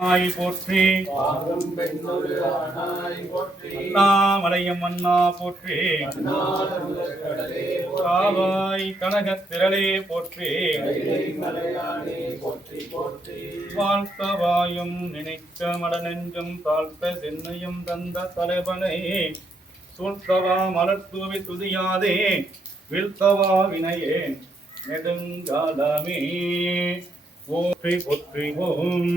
போற்றி அண்ணாமலையம் அண்ணா போற்றி காவாய் கனகத் திரளே போற்றி வாழ்த்தவாயும் நினைக்க மடநெஞ்சும் தாழ்த்த தென்னையும் தந்த தலைவனை சூழ்த்தவா மலர்தூவி துதியாதே வீழ்த்தவா வினையே நெடுங்காலமே போற்றி போற்றிவோம்.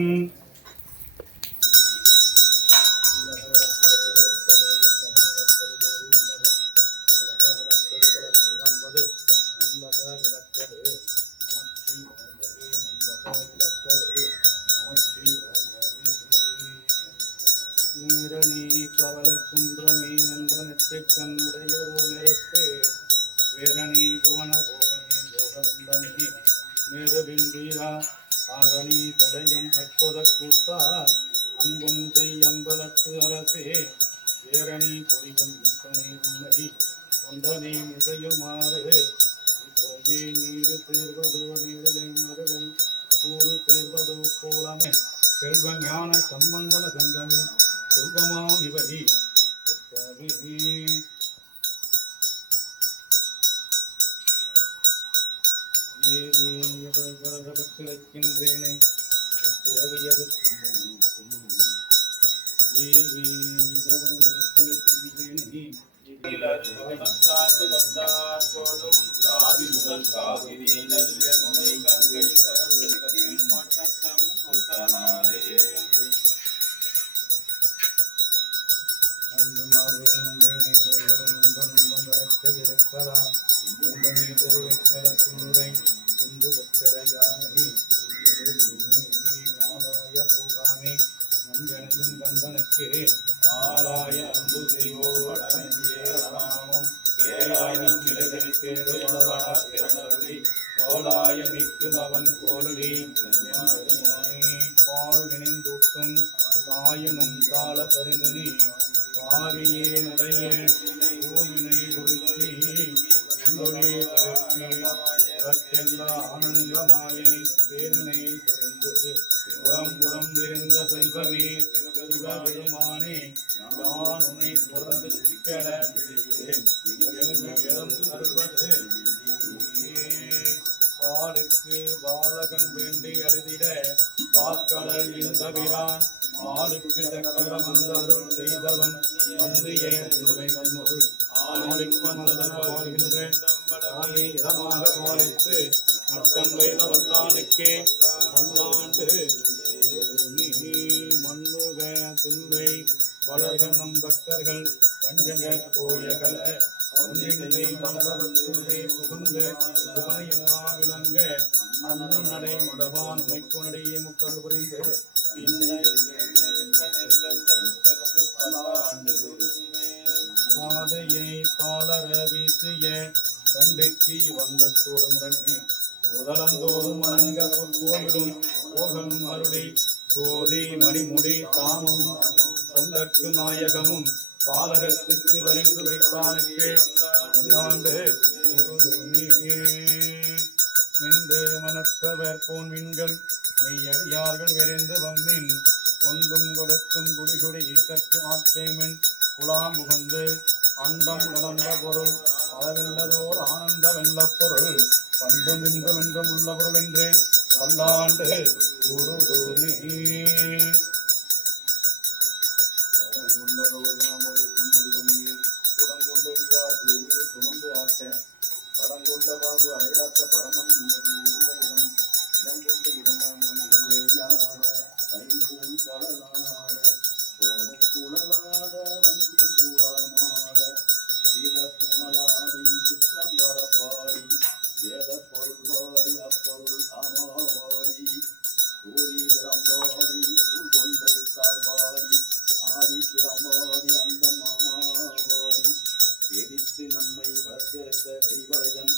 நீரணி பவள குன்றமே நன்ற நெற்றிக் கண்ணுடையதோ நிறத்தே வேரணி புவன போகமே போகந்தனி மேரவில் வீரா ஆரணி தடையும் அற்புத கூட்டா அன்பும் செய்யம்பலத்து அரசே ஏரணி பொறிகும் இத்தனை உண்மை கொண்டனை இசையுமாறு நீரு தேர்வதோ நீரிலை மருளை கூறு தேர்வதோ கோலமே செல்வ ஞான சம்பந்தன சந்தமே செல்வமாம் இவை பக்திருக்கின்றேனை கந்தனுக்கு ஆராய அன்பு செய்வோம் கோலாய மிக்கும் அவன் கோலி பால் இணைந்தூட்டும் தாயனும் தாள பரிந்தனி பாரியே நுடைய பூவினை குறிச்சி ஆனந்தமாயை தேனனை புரிந்து புறம் தெரிந்த செல்வமே பெருமானே நான் உன்னை தொடர்ந்து சிக்கட இழந்து அருள்வது பாலுக்கு பாலகன் வேண்டி அழுதிட பாக்கடல் இந்த பிரான் ஆளுக்கு சக்கரம் அந்த அருள் செய்தவன் மந்திய நன்னொருள் ஆளுக்கு மந்தன வாழ்கின்ற இடமாக பாலித்து மட்டம் வைல வல்லானுக்கே வல்லாண்டு மண்ணுக தில்லை வளர்கணம் பக்தர்கள் வஞ்சக கோயகல ஒன்றினை மண்டபத்திலே புகுந்து புகனையெல்லா விளங்க அண்ணன் நடை முடவான் மைக்குனடைய முக்கல் புரிந்து பாதையை பாலர வீசிய தண்டைக்கு வந்த தோடுமுடனே உதலந்தோறும் அனங்க கோயிலும் போகலும் அருளை சோதி மணிமுடி தாமும் தொண்டற்கு நாயகமும் பாலகத்துக்கு வரிந்து வைத்தானுக்கு நின்று மனத்தவர் போன் மீன்கள் மெய்யடியார்கள் விரைந்து வம்மின் கொண்டும் கொடுத்தும் குடிகுடி ஈட்டற்கு ஆற்றைமின் குலாம் புகுந்து அண்டம் கடந்த பொருள் அளவெல்லதோர் ஆனந்த வெள்ள பொருள் பண்டும் இன்றும் என்றும் உள்ள பொருள் என்றே பல்லாண்டு குருதோனி சுமந்து ஆட்ட படங்கொண்ட பாம்பு அடையாத்த பரமன் இடம் கொண்டு இருந்தான் ஐம்பூன் கடலாட சோதை குழலாட வந்தின் குளமாட சீத புனலாடி சித்திரம்பர பாடி வேத பொருள் பாடி அப்பொருள் ஆமாவாடி சூரி கிளம்பாடி சூழ் கொன்றை தாழ்பாடி ஆடி கிளம்பாடி அந்த மாமாவாடி எரித்து நம்மை வளர்த்திருக்க கைவளைதன்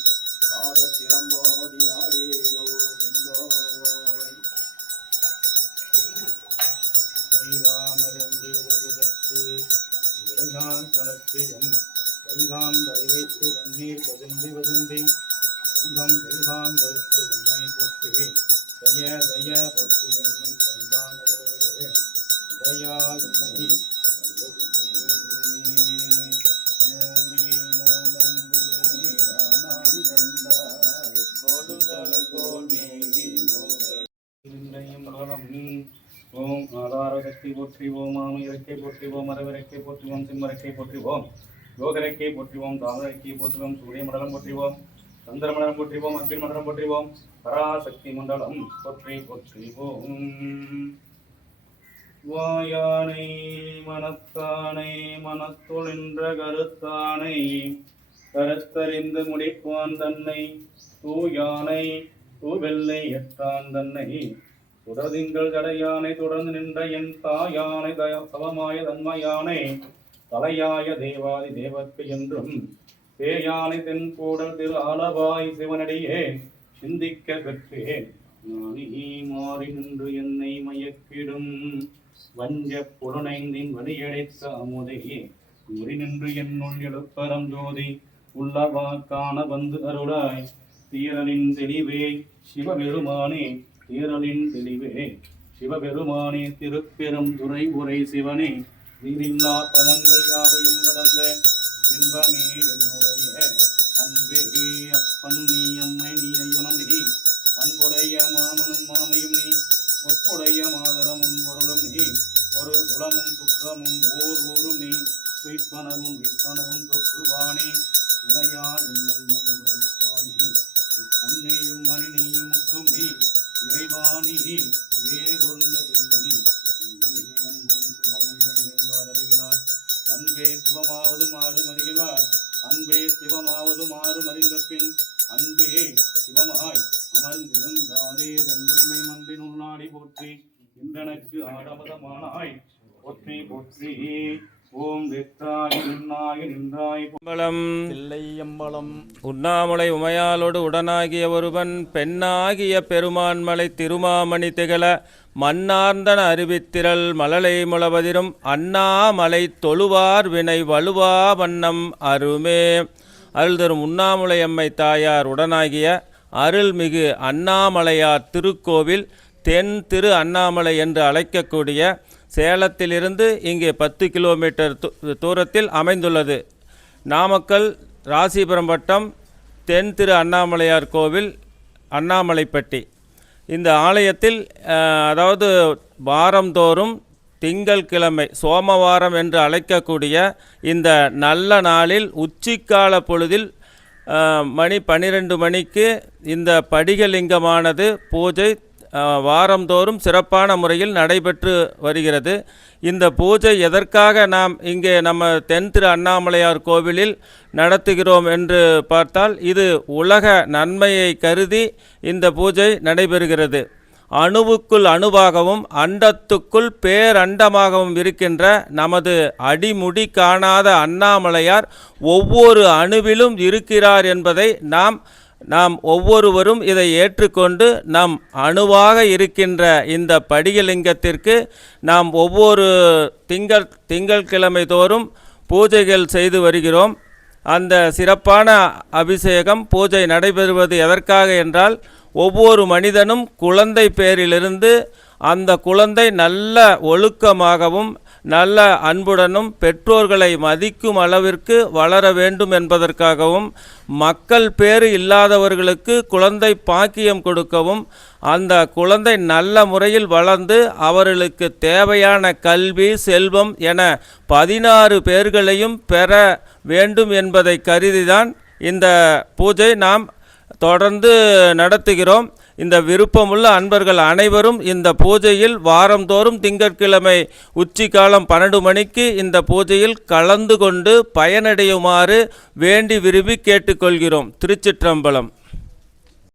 பாத திறம்பாடி ஆடேலோ என்பாய் விரைதான் கணக்கியன் கைதான் தலை வைத்து கண்ணீர் பதும்பி பதும்பி உந்தம் கைதான் கருத்து உண்மை போற்றி தய தய போற்றி என்னும் கைதான் தயா என்னை ஓம் ஆதாரகத்தை போற்றிவோம் மாமயிரக்கை போற்றிவோம் மரவிறக்கை போற்றிவோம் சிம்மரக்கை போற்றிவோம் யோகரைக்கை போற்றிவோம் தாமரைக்கை போற்றிவோம் சூரிய மண்டலம் போற்றிவோம் சந்திர மண்டலம் போற்றிவோம் அக்னி மண்டலம் போற்றிவோம் பராசக்தி மண்டலம் போற்றி போற்றிவோம். வாயானை மனத்தானை மனத்தொழின்ற கருத்தானை கருத்தறிந்து முடிப்பான் தன்னை தூயானை தூவெல்லை எட்டான் தன்னை தொடர்திங்கள் ஜடையானை தொடர்ந்து நின்ற என் தாயானை தவமாய தன்மையானை தலையாய தேவாதி தேவர்க்கு என்றும் பேயானை தென்போடல் திரு ஆலவாய் சிவனடியே சிந்திக்க பெற்றேன். நானே மாறி நின்று என்னை மயக்கிடும் வஞ்ச புலனைந்தின் வழியடைத்த அமுதே உரி நின்று என்னுள் எழுப்பரம் ஜோதி உள்ளவாக்கான வந்து அருளாய் தீரலின் தெளிவே சிவபெருமானே தீரலின் தெளிவே சிவபெருமானே திருப்பெரும் துறை உரை சிவனே நீரில்லா பதங்கள் யாவையும் கடந்த இன்பமே என்னுடைய அன்பே அப்பன் நீ அம்மை நீ ஐயனும் நீ அன்புடைய மாமனும் மாமையும் நீ ஒப்புடைய மாதரம் உன்பொருளும் நீ ஒரு குலமும் சுற்றமும் ஓர் ஊரும் நீ துய்ப்பனவும் விற்பனவும் தொற்றுவானே துணையா என்னென்னும் துறப்பானே பொன்னையும் மணினையும் முத்தும் நீ இறைவானி வேறொருந்த பெண்மணி அன்பும் சிவமும் இரண்டென்பார் அறிகிறார் அன்பே சிவமாவதும் ஆறும் அறிகிறார் அன்பே சிவமாவதும் ஆறும் அறிந்த பின் அன்பே சிவமாய் அமர்ந்திருந்தாரே தந்திருளை மன்றின் உள்நாடி போற்றி இன்றனக்கு ஆடமதமானாய் போற்றி போற்றி. ஓம் வெற்றாய் நின்றாய் நின்றாய் எம்பலம் உண்ணாமுலை உமையாலோடு உடனாகிய ஒருவன் பெண்ணாகிய பெருமான்மலை திருமாமணி திகழ மன்னார்ந்தன அறிவித்திரள் மலலை முளவதிரும் அண்ணாமலை தொழுவார் வினை வலுவா வண்ணம் அருமே. அருள் தரும் உண்ணாமுலை அம்மை தாயார் உடனாகிய அருள்மிகு அண்ணாமலையார் திருக்கோவில் தென் திரு அண்ணாமலை என்று அழைக்கக்கூடிய சேலத்திலிருந்து இங்கே 10 கிலோமீட்டர் தூரத்தில் அமைந்துள்ளது. நாமக்கல் ராசிபுரம் வட்டம் தென் திரு அண்ணாமலையார் கோவில் அண்ணாமலைப்பட்டி. இந்த ஆலயத்தில் அதாவது வாரந்தோறும் திங்கள்கிழமை சோமவாரம் என்று அழைக்கக்கூடிய இந்த நல்ல நாளில் உச்சிக்கால பொழுதில் மணி 12 மணிக்கு இந்த படிகலிங்கமானது பூஜை வாரந்தோறும் சிறப்பான முறையில் நடைபெற்று வருகிறது. இந்த பூஜை எதற்காக நாம் இங்கே நம்ம தென் திரு அண்ணாமலையார் கோவிலில் நடத்துகிறோம் என்று பார்த்தால் இது உலக நன்மையை கருதி இந்த பூஜை நடைபெறுகிறது. அணுவுக்குள் அணுவாகவும் அண்டத்துக்குள் பேரண்டமாகவும் இருக்கின்ற நமது அடிமுடி காணாத அண்ணாமலையார் ஒவ்வொரு அணுவிலும் இருக்கிறார் என்பதை நாம் ஒவ்வொருவரும் இதை ஏற்றுக்கொண்டு நம் அணுவாக இருக்கின்ற இந்த படிகலிங்கத்திற்கு நாம் ஒவ்வொரு திங்கள்கிழமை தோறும் பூஜைகள் செய்து வருகிறோம். அந்த சிறப்பான அபிஷேகம் பூஜை நடைபெறுவது எதற்காக என்றால் ஒவ்வொரு மனிதனும் குழந்தை பேரிலிருந்து அந்த குழந்தை நல்ல ஒழுக்கமாகவும் நல்ல அன்புடனும் பெற்றோர்களை மதிக்கும் அளவிற்கு வளர வேண்டும் என்பதற்காகவும் மக்கள் பேறு இல்லாதவர்களுக்கு குழந்தை பாக்கியம் கொடுக்கவும் அந்த குழந்தை நல்ல முறையில் வளர்ந்து அவர்களுக்கு தேவையான கல்வி செல்வம் என 16 பேர்களையும் பெற வேண்டும் என்பதை கருதிதான் இந்த பூஜை நாம் தொடர்ந்து நடத்துகிறோம். இந்த விருப்பமுள்ள அன்பர்கள் அனைவரும் இந்த பூஜையில் வாரந்தோறும் திங்கட்கிழமை உச்சிக்காலம் 12 மணிக்கு இந்த பூஜையில் கலந்து கொண்டு பயனடையுமாறு வேண்டி விரும்பி கேட்டுக்கொள்கிறோம். திருச்சிற்றம்பலம்.